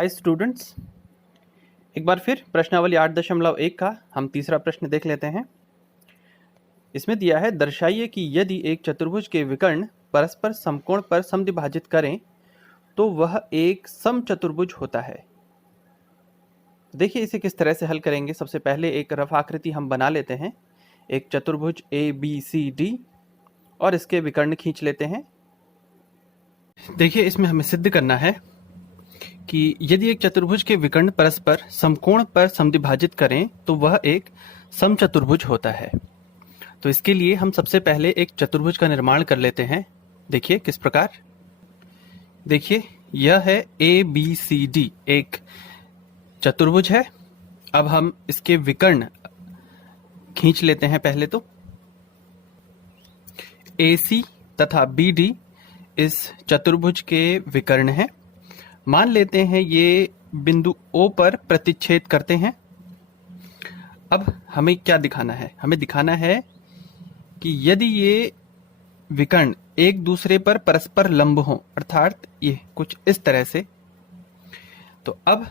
Hi students, एक बार फिर प्रश्नावली 8.1 का हम तीसरा प्रश्न देख लेते हैं। इसमें दिया है, दर्शाइए कि यदि एक चतुर्भुज के विकर्ण परस्पर समकोण पर समद्विभाजित करें तो वह एक समचतुर्भुज होता है। देखिए इसे किस तरह से हल करेंगे। सबसे पहले एक रफ आकृति हम बना लेते हैं, एक चतुर्भुज ABCD, और इसके विकर्ण खींच लेते हैं। देखिए इसमें हमें सिद्ध करना है कि यदि एक चतुर्भुज के विकर्ण परस्पर समकोण पर समद्विभाजित करें तो वह एक समचतुर्भुज होता है। तो इसके लिए हम सबसे पहले एक चतुर्भुज का निर्माण कर लेते हैं। देखिए किस प्रकार। देखिए यह है ABCD, एक चतुर्भुज है। अब हम इसके विकर्ण खींच लेते हैं। पहले तो AC तथा BD इस चतुर्भुज के विकर्ण हैं। मान लेते हैं ये बिंदु O पर प्रतिच्छेद करते हैं। अब हमें क्या दिखाना है? हमें दिखाना है कि यदि ये विकर्ण एक दूसरे पर परस्पर लंब हों, अर्थात ये कुछ इस तरह से, तो अब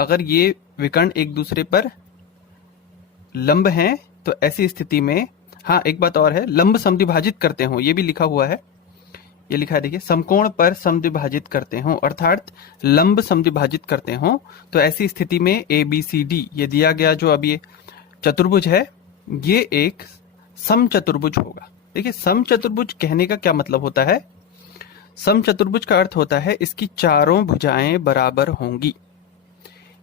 अगर ये विकर्ण एक दूसरे पर लंब हैं तो ऐसी स्थिति में, हाँ एक बात और है, लंब समद्विभाजित करते हों, ये भी लिखा हुआ है, ये लिखा है देखिए, समकोण पर समद्विभाजित करते हों अर्थात लंब समद्विभाजित करते हों, तो ऐसी स्थिति में ABCD ये दिया गया जो अब ये चतुर्भुज है, ये एक समचतुर्भुज होगा। देखिए समचतुर्भुज कहने का क्या मतलब होता है? समचतुर्भुज का अर्थ होता है इसकी चारों भुजाएं बराबर होंगी।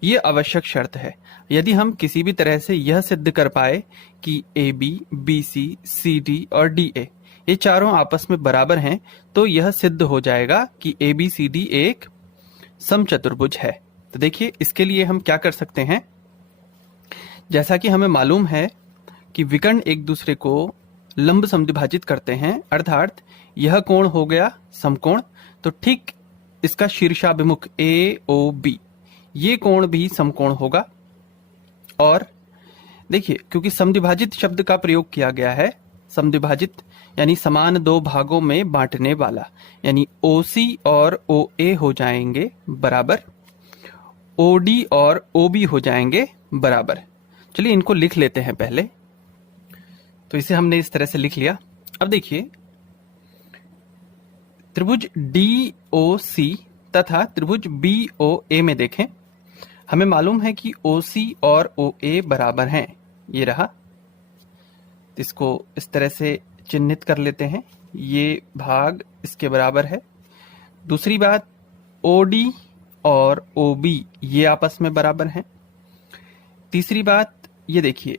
ये आवश्यक शर्त है। यदि हम किसी भी तरह से यह सिद्ध कर पाए कि AB, BC, CD और DA ये चारों आपस में बराबर हैं तो यह सिद्ध हो जाएगा कि ABCD एक समचतुर्भुज है। तो देखिए इसके लिए हम क्या कर सकते हैं। जैसा कि हमें मालूम है कि विकर्ण एक दूसरे को लंब समद्विभाजित करते हैं, अर्थात यह कोण हो गया समकोण, तो ठीक इसका शीर्षाभिमुख AOB ये कोण भी समकोण होगा। और देखिए क्योंकि समद्विभाजित शब्द का प्रयोग किया गया है, समद्विभाजित यानी समान दो भागों में बांटने वाला, यानी OC और OA हो जाएंगे बराबर, OD और OB हो जाएंगे बराबर। चलिए इनको लिख लेते हैं पहले। तो इसे हमने इस तरह से लिख लिया। अब देखिए त्रिभुज DOC तथा त्रिभुज BOA में देखें, हमें मालूम है कि OC और OA बराबर हैं। ये रहा, इसको इस तरह से चिन्हित कर लेते हैं, ये भाग इसके बराबर है। दूसरी बात, OD और OB ये आपस में बराबर हैं। तीसरी बात ये देखिए,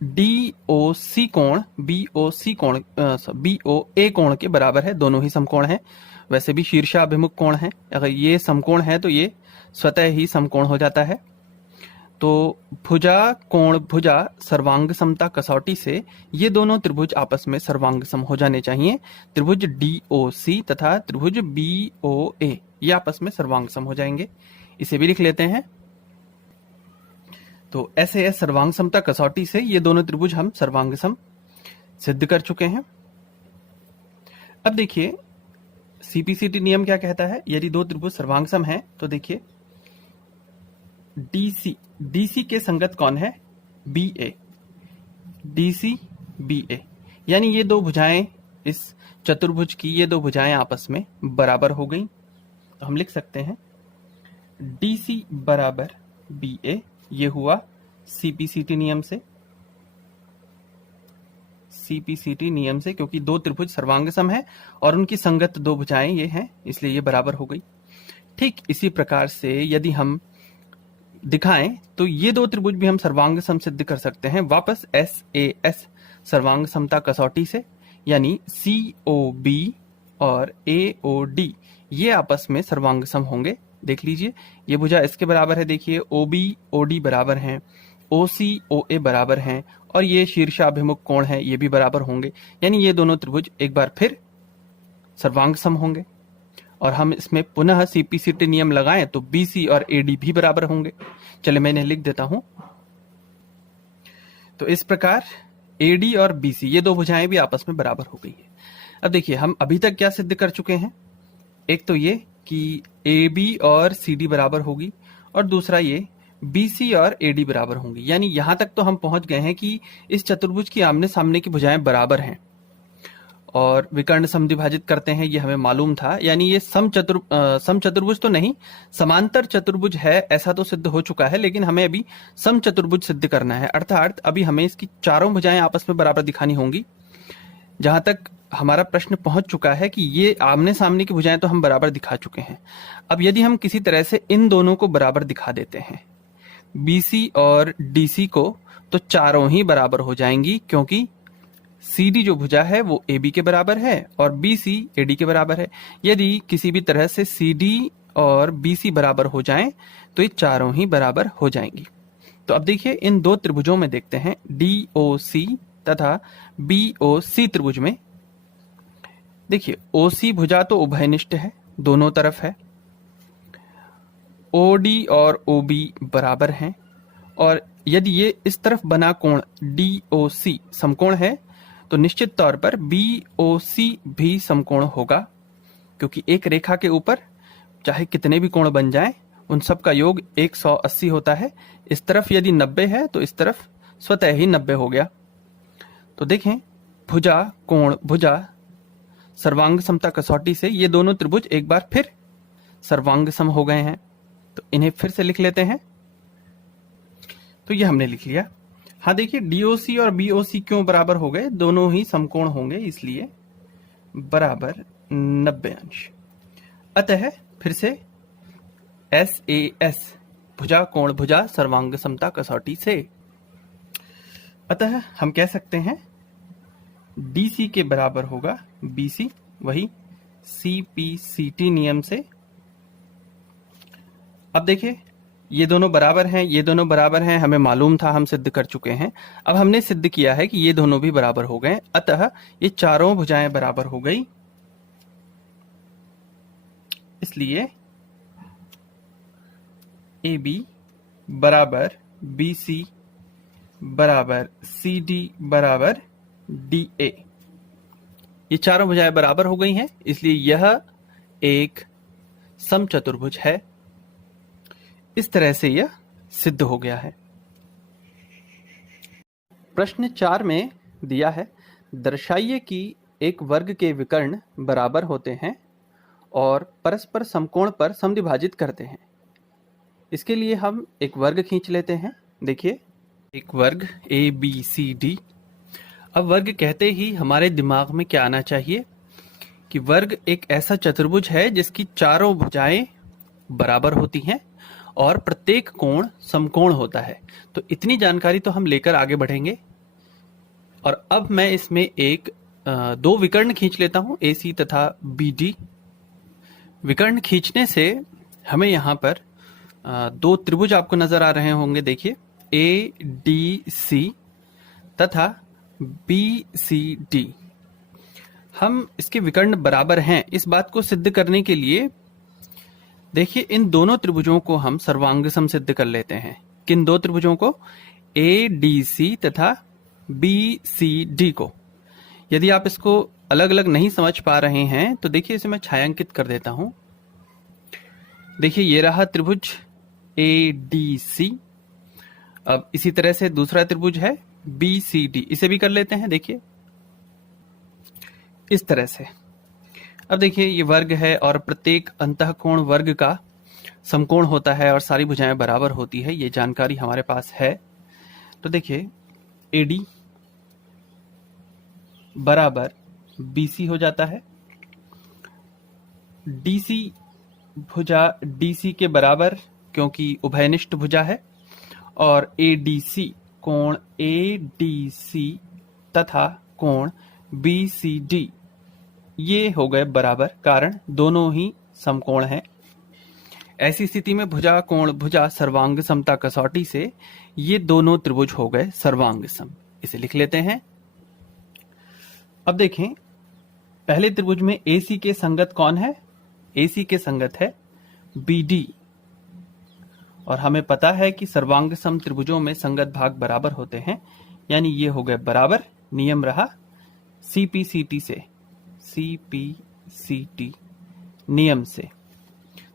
DOC कोण BOA कोण के बराबर है, दोनों ही समकोण हैं। वैसे भी शीर्षाभिमुख कोण है, अगर ये समकोण है तो ये स्वतः ही समकोण हो जाता है। तो भुजा सर्वांग समता कसौटी से ये दोनों त्रिभुज आपस में सर्वांग सम हो जाने चाहिए। त्रिभुज DOC तथा त्रिभुज BOA ये आपस में सर्वांग सम हो जाएंगे। इसे भी लिख लेते हैं। तो ऐसे सर्वांग समता कसौटी से ये दोनों त्रिभुज हम सर्वांग सम सिद्ध कर चुके हैं। अब देखिए CPCT नियम क्या कहता है। यदि दो त्रिभुज सर्वांग सम हैं तो देखिए DC के संगत कौन है? BA, DC BA, यानी ये दो भुजाएं, इस चतुर्भुज की ये दो भुजाएं आपस में बराबर हो गई। तो हम लिख सकते हैं DC बराबर BA, ये हुआ CPCT नियम से। CPCT नियम से, क्योंकि दो त्रिभुज सर्वांग सम है और उनकी संगत दो भुजाएं ये हैं, इसलिए ये बराबर हो गई। ठीक इसी प्रकार से यदि हम दिखाएं तो ये दो त्रिभुज भी हम सर्वांग सम सिद्ध कर सकते हैं वापस SAS सर्वांग समता कसौटी से, यानी COB और AOD ये आपस में सर्वांग सम होंगे। देख लीजिए ये भुजा इसके बराबर है, देखिए OB OD बराबर हैं, OC OA बराबर हैं, और ये शीर्षाभिमुख कोण है ये भी बराबर होंगे, यानी ये दोनों त्रिभुज एक बार फिर सर्वांग सम होंगे। और हम इसमें पुनः CPCT नियम लगाएं तो BC और AD भी बराबर होंगे। चलिए मैं इन्हें लिख देता हूं। तो इस प्रकार AD और BC ये दो भुजाएं भी आपस में बराबर हो गई है। अब देखिए हम अभी तक क्या सिद्ध कर चुके हैं। एक तो ये कि AB और CD बराबर होगी, और दूसरा ये BC और AD बराबर होंगी। यानी यहां तक तो हम पहुंच गए हैं कि इस चतुर्भुज की आमने सामने की भुजाएं बराबर हैं और विकर्ण समद्विभाजित करते हैं, ये हमें मालूम था। यानी ये सम चतुर्भुज तो नहीं, समांतर चतुर्भुज है ऐसा तो सिद्ध हो चुका है, लेकिन हमें अभी सम चतुर्भुज सिद्ध करना है। अर्थात अभी हमें इसकी चारों भुजाएं आपस में बराबर दिखानी होंगी। जहां तक हमारा प्रश्न पहुंच चुका है कि ये आमने सामने की भुजाएं तो हम बराबर दिखा चुके हैं। अब यदि हम किसी तरह से इन दोनों को बराबर दिखा देते हैं, BC और DC को, तो चारों ही बराबर हो जाएंगी, क्योंकि CD जो भुजा है वो AB के बराबर है और BC AD के बराबर है। यदि किसी भी तरह से CD और BC बराबर हो जाएं तो ये चारों ही बराबर हो जाएंगी। तो अब देखिए इन दो त्रिभुजों में देखते हैं, DOC तथा BOC त्रिभुज में देखिए OC भुजा तो उभयनिष्ठ है, दोनों तरफ है। OD और OB बराबर हैं और यदि ये इस तरफ बना कोण DOC समकोण है तो निश्चित तौर पर BOC भी समकोण होगा, क्योंकि एक रेखा के ऊपर चाहे कितने भी कोण बन जाएं उन सब का योग 180 होता है। इस तरफ यदि 90 है तो इस तरफ स्वतः ही 90 हो गया। तो देखें भुजा कोण भुजा सर्वांग समता कसौटी से ये दोनों त्रिभुज एक बार फिर सर्वांग सम हो गए हैं। तो इन्हें फिर से लिख लेते हैं। तो ये हमने लिख लिया। हाँ देखिए DOC और BOC क्यों बराबर हो गए, दोनों ही समकोण होंगे इसलिए बराबर 90 अंश। अतः फिर से SAS भुजा कोण भुजा सर्वांग समता कसौटी से, अतः हम कह सकते हैं DC के बराबर होगा BC, वही CPCT नियम से। अब देखिए ये दोनों बराबर हैं, ये दोनों बराबर हैं, हमें मालूम था, हम सिद्ध कर चुके हैं। अब हमने सिद्ध किया है कि ये दोनों भी बराबर हो गए, अतः ये चारों भुजाएं बराबर हो गई। इसलिए AB बराबर BC बराबर CD बराबर DA, ये चारों भुजाएं बराबर हो गई हैं, इसलिए यह एक समचतुर्भुज है। इस तरह से यह सिद्ध हो गया है। प्रश्न 4 में दिया है, दर्शाइए कि एक वर्ग के विकर्ण बराबर होते हैं और परस्पर समकोण पर समद्विभाजित करते हैं। इसके लिए हम एक वर्ग खींच लेते हैं। देखिए एक वर्ग ABCD। अब वर्ग कहते ही हमारे दिमाग में क्या आना चाहिए कि वर्ग एक ऐसा चतुर्भुज है जिसकी चारों भुजाएं बराबर होती हैं और प्रत्येक कोण समकोण होता है। तो इतनी जानकारी तो हम लेकर आगे बढ़ेंगे। और अब मैं इसमें दो विकर्ण खींच लेता हूं, AC तथा BD। विकर्ण खींचने से हमें यहां पर दो त्रिभुज आपको नजर आ रहे होंगे। देखिए ADC तथा BCD। हम इसके विकर्ण बराबर हैं, इस बात को सिद्ध करने के लिए देखिए इन दोनों त्रिभुजों को हम सर्वांग सम सिद्ध कर लेते हैं। किन दो त्रिभुजों को? ADC तथा BCD को। यदि आप इसको अलग अलग नहीं समझ पा रहे हैं तो देखिए इसे मैं छायांकित कर देता हूं। देखिए ये रहा त्रिभुज ADC। अब इसी तरह से दूसरा त्रिभुज है BCD, इसे भी कर लेते हैं। देखिए इस तरह से। अब देखिए ये वर्ग है और प्रत्येक अंतःकोण वर्ग का समकोण होता है और सारी भुजाएं बराबर होती है, ये जानकारी हमारे पास है। तो देखिए AD बराबर BC हो जाता है, DC भुजा DC के बराबर क्योंकि उभयनिष्ठ भुजा है, और ADC कोण ADC तथा कोण BCD ये हो गए बराबर, कारण दोनों ही समकोण हैं। ऐसी स्थिति में भुजा कोण भुजा सर्वांग समता कसौटी से ये दोनों त्रिभुज हो गए सर्वांग सम। इसे लिख लेते हैं। अब देखें पहले त्रिभुज में AC के संगत कौन है? AC के संगत है BD, और हमें पता है कि सर्वांग सम त्रिभुजों में संगत भाग बराबर होते हैं, यानी ये हो गए बराबर। नियम रहा CPCT से, CPCT नियम से।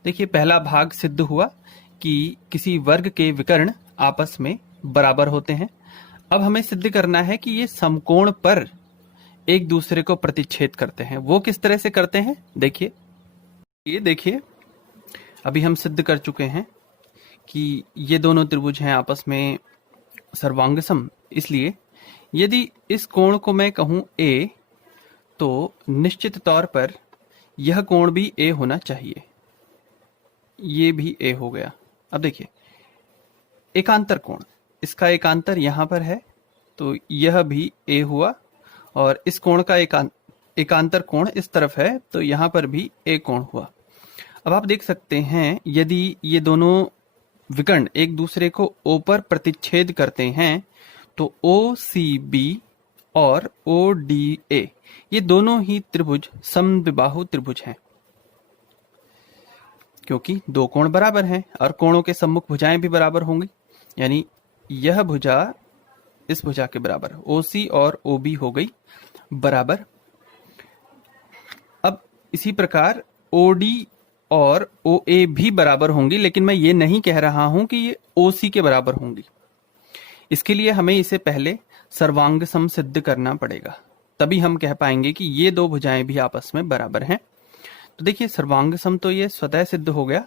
देखिए पहला भाग सिद्ध हुआ, कि किसी वर्ग के विकर्ण आपस में बराबर होते हैं। अब हमें सिद्ध करना है कि ये समकोण पर एक दूसरे को प्रतिच्छेद करते हैं। वो किस तरह से करते हैं, देखिए। ये देखिए, अभी हम सिद्ध कर चुके हैं कि ये दोनों त्रिभुज हैं आपस में सर्वांग सम। इसलिए यदि इस कोण को मैं कहूं A, तो निश्चित तौर पर यह कोण भी A होना चाहिए। ये भी A हो गया। अब देखिए, एकांतर कोण, इसका एकांतर यहां पर है, तो यह भी A हुआ, और इस कोण का एकांतर कोण इस तरफ है, तो यहां पर भी A कोण हुआ। अब आप देख सकते हैं, यदि ये दोनों विकर्ण एक दूसरे को O पर प्रतिच्छेद करते हैं, तो OCB और ODA ये दोनों ही त्रिभुज समद्विबाहु त्रिभुज हैं, क्योंकि दो कोण बराबर हैं और कोणों के सम्मुख भुजाएं भी बराबर होंगी। यानी यह भुजा इस भुजा के बराबर, OC और OB हो गई बराबर। अब इसी प्रकार OD और OA भी बराबर होंगी, लेकिन मैं ये नहीं कह रहा हूं कि ये OC के बराबर होंगी। इसके लिए हमें इसे पहले सर्वांग सम सिद्ध करना पड़ेगा, तभी हम कह पाएंगे कि ये दो भुजाएं भी आपस में बराबर हैं। तो देखिए, सर्वांग सम तो ये स्वतः सिद्ध हो गया।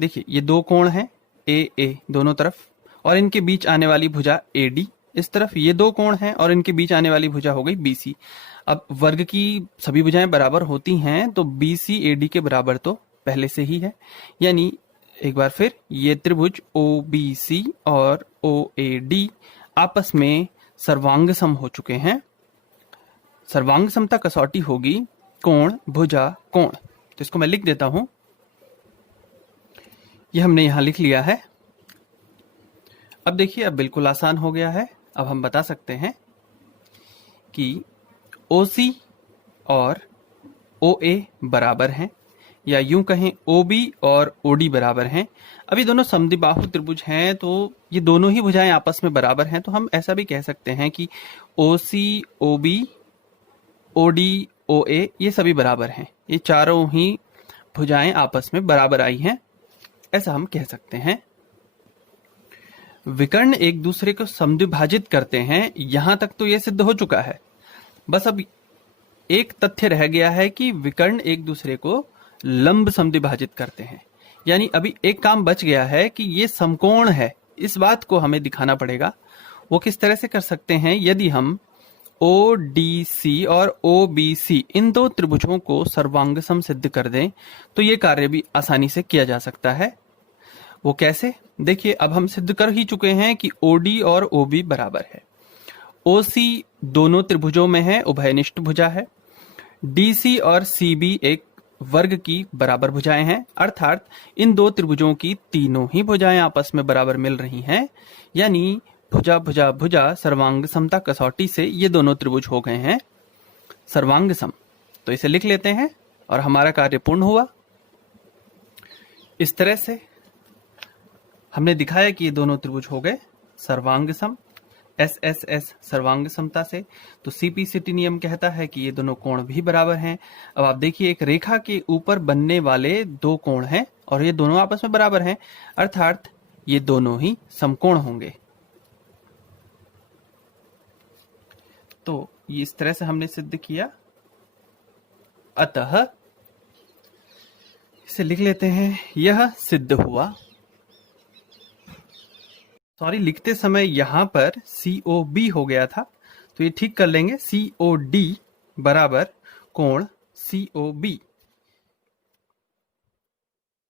देखिए, ये दो कोण हैं AA दोनों तरफ, और इनके बीच आने वाली भुजा AD इस तरफ। ये दो कोण हैं और इनके बीच आने वाली भुजा हो गई BC। अब वर्ग की सभी भुजाएं बराबर होती हैं, तो BC AD के बराबर तो पहले से ही है। यानी एक बार फिर ये त्रिभुज OBC और OAD आपस में सर्वांग सम हो चुके हैं। सर्वांग समता कसौटी होगी कोण भुजा कोण। तो इसको मैं लिख देता हूं, ये हमने यहां लिख लिया है। अब देखिए, अब बिल्कुल आसान हो गया है। अब हम बता सकते हैं कि OC और OA बराबर हैं, या यूं कहें OB और OD बराबर हैं। अभी दोनों समद्विबाहु त्रिभुज हैं, तो ये दोनों ही भुजाएं आपस में बराबर हैं। तो हम ऐसा भी कह सकते हैं कि OC OB OD OA ये सभी बराबर हैं। ये चारों ही भुजाएं आपस में बराबर आई हैं, ऐसा हम कह सकते हैं। विकर्ण एक दूसरे को समद्विभाजित करते हैं, यहां तक तो यह सिद्ध हो चुका है। बस अब एक तथ्य रह गया है कि विकर्ण एक दूसरे को लंब समद्विभाजित करते हैं। यानी अभी एक काम बच गया है कि ये समकोण है, इस बात को हमें दिखाना पड़ेगा। वो किस तरह से कर सकते हैं, यदि हम ODC और OBC इन दो त्रिभुजों को सर्वांग सम सिद्ध कर दें, तो ये कार्य भी आसानी से किया जा सकता है। वो कैसे, देखिए, अब हम सिद्ध कर ही चुके हैं कि OD और OB बराबर है। OC दोनों त्रिभुजों में है, उभयनिष्ठ भुजा है। DC और CB एक वर्ग की बराबर भुजाएं हैं, अर्थात इन दो त्रिभुजों की तीनों ही भुजाएं आपस में बराबर मिल रही हैं। यानी भुजा भुजा भुजा सर्वांग समता कसौटी से ये दोनों त्रिभुज हो गए हैं सर्वांग सम। तो इसे लिख लेते हैं और हमारा कार्य पूर्ण हुआ। इस तरह से हमने दिखाया कि ये दोनों त्रिभुज हो गए सर्वांग सम, SSS सर्वांग समता से। तो CP/CT नियम कहता है कि ये दोनों कोण भी बराबर हैं। अब आप देखिए, एक रेखा के ऊपर बनने वाले दो कोण हैं और ये दोनों आपस में बराबर हैं, अर्थात ये दोनों ही समकोण होंगे। तो ये इस तरह से हमने सिद्ध किया। अतः इसे लिख लेते हैं, यह सिद्ध हुआ। सॉरी, लिखते समय यहां पर COB हो गया था, तो ये ठीक कर लेंगे। COD बराबर कोण COB।